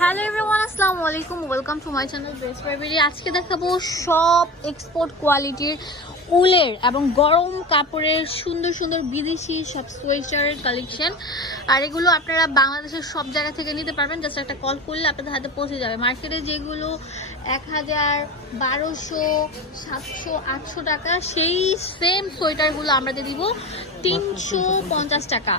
Hello everyone, আসসালামু আলাইকুম, welcome to my channel dress baby. আজকে দেখাবো সব এক্সপোর্ট কোয়ালিটির উলের এবং গরম কাপড়ের সুন্দর সুন্দর বিদেশি সব সোয়েটারের কালেকশন। আর এগুলো আপনারা বাংলাদেশের সব জায়গা থেকে নিতে পারবেন, জাস্ট একটা কল করলে আপনাদের হাতে পৌঁছে যাবে। মার্কেটে যেগুলো 1000, 1200, 700, 800 টাকা, সেই সেম সোয়েটারগুলো আমরা দিয়ে দিব 350 টাকা।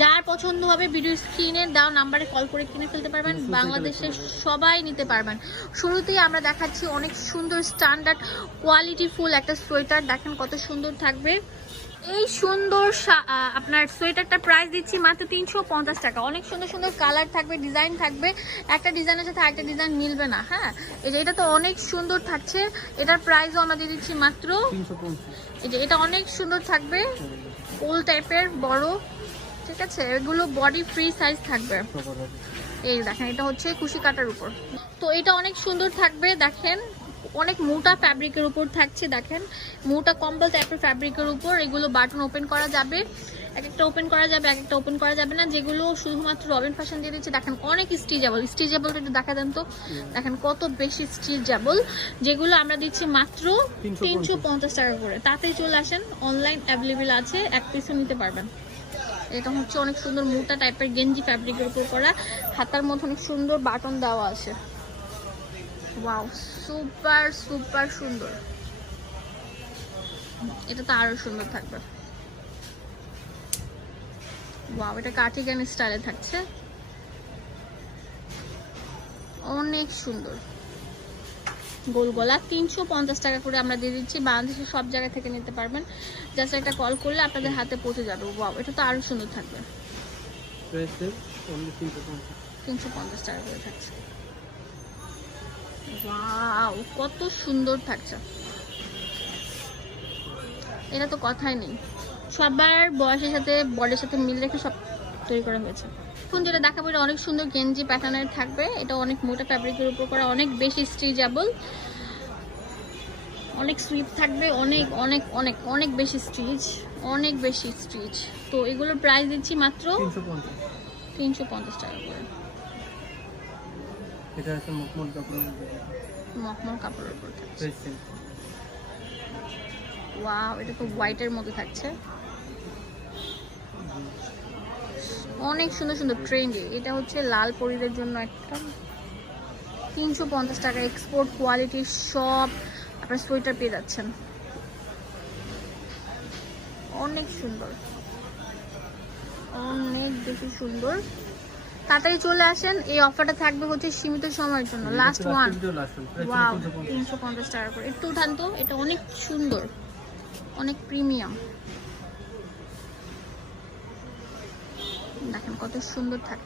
যার পছন্দ হবে ভিডিও স্ক্রিনে দেওয়া নাম্বারে কল করে কিনে ফেলতে পারবেন, বাংলাদেশের সবাই নিতে পারবেন। শুরুতেই আমরা দেখাচ্ছি অনেক সুন্দর স্ট্যান্ডার্ড কোয়ালিটি ফুল একটা সোয়েটার। দেখেন কত সুন্দর থাকবে এই সুন্দর আপনার সোয়েটারটা প্রাইস দিচ্ছি মাত্র 350 টাকা। অনেক সুন্দর সুন্দর কালার থাকবে, ডিজাইন থাকবে, একটা ডিজাইনের সাথে আরেকটা ডিজাইন মিলবে না। হ্যাঁ, এই যে এটা তো অনেক সুন্দর থাকছে, এটার প্রাইসও আমরা দিয়ে দিচ্ছি মাত্র 350। এই যে এটা অনেক সুন্দর থাকবে, ওল টাইপের বড়, ঠিক আছে, এগুলো বডি ফ্রি সাইজ থাকবে। এই দেখেন এটা হচ্ছে কুশি কাটার উপর, তো এটা অনেক সুন্দর থাকবে। দেখেন অনেক মোটা ফ্যাব্রিকের উপর থাকছে, দেখেন মোটা কম্বল টাইপের ফ্যাব্রিকের উপর। এগুলো বাটন ওপেন করা যাবে, এক একটা ওপেন করা যাবে, এক একটা ওপেন করা যাবে না। যেগুলো শুধুমাত্র রবিন ফ্যাশন দিয়ে দিচ্ছে, দেখেন অনেক স্টিচেবল। স্টিচেবলটা একটু দেখা দেন তো, দেখেন কত বেশি স্টিচেবল। যেগুলো আমরা দিচ্ছি মাত্র 350 টাকা করে। তাতেই চলে আসেন, অনলাইন অ্যাভেলেবেল আছে, এক পিসও নিতে পারবেন। এটা হচ্ছে অনেক সুন্দর মোটা টাইপের গেঞ্জি ফ্যাব্রিকের উপর করা, হাতার মধ্যে অনেক সুন্দর বাটন দেওয়া আছে। ওয়াও, সুপার সুপার সুন্দর। এটা তো আরো সুন্দর থাকবে। ওয়াও, এটা কার্টিগান স্টাইলে থাকছে, অনেক সুন্দর। গোল গলা 350 টাকা করে আমরা দিয়ে দিচ্ছি, বাংলাদেশের সব জায়গা থেকে নিতে পারবেন। জাস্ট একটা কল করলে আপনাদের হাতে পৌঁছে যাবে। ওয়াও, এটা তো আরো সুন্দর থাকবে, 350 টাকা করে থাকছে। ওয়াও, কত সুন্দর থাকছে, এটা তো কথাই নেই। সবার বয়সের সাথে বডির সাথে মিল রেখে সব তৈরি করা হয়েছে। এখন যেটা দেখাবো এটা অনেক সুন্দর গেঞ্জি প্যাটার্নের থাকবে, এটা অনেক মোটা ফ্যাব্রিকের উপর করা, অনেক বেশি স্ট্রেচেবল, অনেক সুইপ থাকবে, অনেক অনেক অনেক অনেক বেশি স্টিচ, অনেক বেশি স্টিচ। তো এগুলোর প্রাইস দিচ্ছি মাত্র 350 টাকা করে। এটা আছে মখমল কাপড়ের উপর, মখমল কাপড়ের উপর থাকছে। ওয়াও, এটা তো হোয়াইটের মধ্যে থাকছে, অনেক সুন্দর সুন্দর ট্রেন্ডি। এটা হচ্ছে লাল পরীদের জন্য একটা 350 টাকা এক্সপোর্ট কোয়ালিটির সব আপনার সোয়েটার পেয়ে যাচ্ছেন, অনেক সুন্দর, অনেক বেশি সুন্দর। তাড়াতাড়ি চলে আসেন, এই অফারটা থাকবে হচ্ছে সীমিত সময়ের জন্য, লাস্ট ওয়ান। ওয়াও, 350 টাকা করে। একটু উঠান তো, এটা অনেক সুন্দর, অনেক প্রিমিয়াম। দেখেন কত সুন্দর থাকছে।